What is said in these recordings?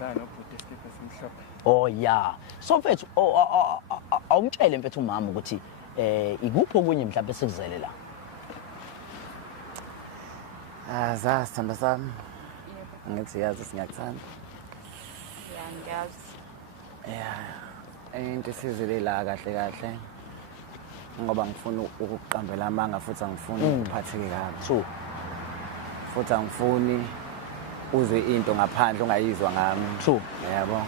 ngizana nobhuti esikipa esimhlophe. Oh yeah. So mfethu awumtshele mfethu umama ukuthi ikuphi okunye mhlawumbe sikuzele la. Za sithanda sami. Ngithi yazi singakuthanda. Ya ngiyazi. Into esizile la kahle ngoba ngifuna ukuqambela amanga futhi angifuni ukuphatheke kabi. True. Futhi angifuni uzwe into ngaphandle ongayizwa ngami. True. Yabo.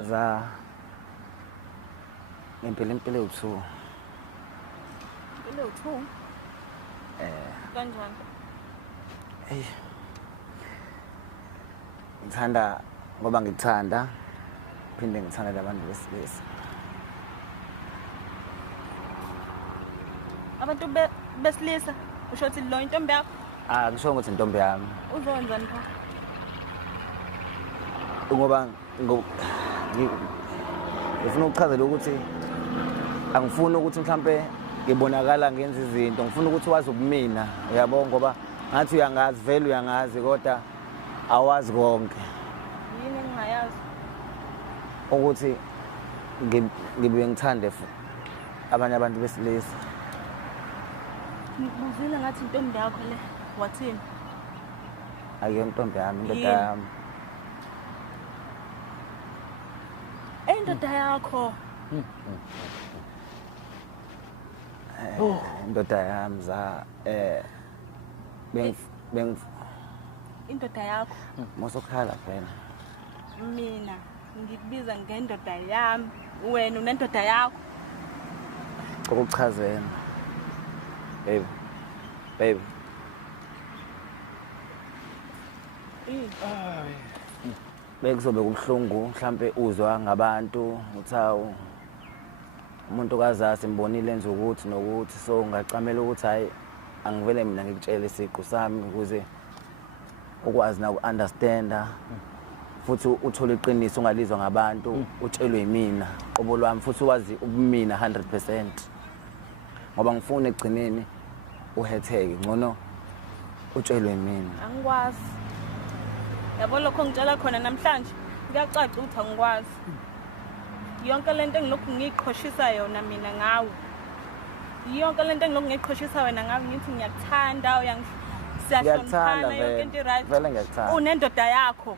Za impilo u2. Impilo u2. Kanjani? Ngithanda ngoba ngikuthanda phinde ngithanda labantu besilisa. Abantu besilisa usho ukuthi lo intombi yakho? Ngisho ukuthi intombi yami. Uzowenzani pha? Ngoba ngifuna ukuchazela ukuthi angifuni ukuthi mhlambe ngibonakala ngenza izinto, ngifuna ukuthi wazi ubumina, uyabona ngoba ngathi uyangazi vele uyangazi kodwa awazi konke. Yini engingayazi? Ukuthi ngibe ngithande abanye abantu besilisa. Ngibuzile ngathi intombi yakho le wathini? Ayiyo intombi yami, indoda yami. Indoda yakho. Indoda yami za indoda yakho. Mosokhala phela. Mina ngikubiza ngendoda yami, wena unendoda yakho. Ukuchazela. Baby. Bekuzobe kubhlungu mhlambe uzwa ngabantu uthawu umuntu kazazi simbonile enza ukuthi nokuthi so ngacamela ukuthi hayi angivele mina ngikutshele isiqu sami ukuze ukwazi na uunderstanda futhi uthola iqiniso ungalizwa ngabantu utshelwe yimina qobo lwami futhi wazi ubumina 100% ngoba ngifuna egcineni uhetheke ngcono utshelwe yimina. Angikwazi. Yabo lokho ngitshela khona namhlanje kuyacaca ukuthi angikwazi. Yonke lento engilokhu ngiqhoshisa yona mina ngawe. Yonke lento engilokhu ngiqhoshisa wena ngawe ngithi ngiyakuthanda siyashonthana yonke into right. Vele ngiyakuthanda. Unendoda yakho.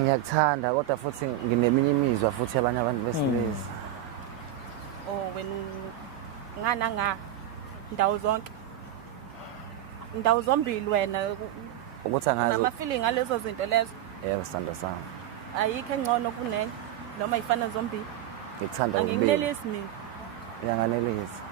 Ngiyakuthanda kodwa futhi ngineminye imizwa futhi abanye abantu besilisa. Oh wena ngana ndawo zombili wena ukuthi angazi nama feeling ngalezo zinto lezo. Yebo sithanda sami. Ayikho engcono kunenye noma ifana zombili. Ngikuthanda ngikunelisini. Uyanganelisa.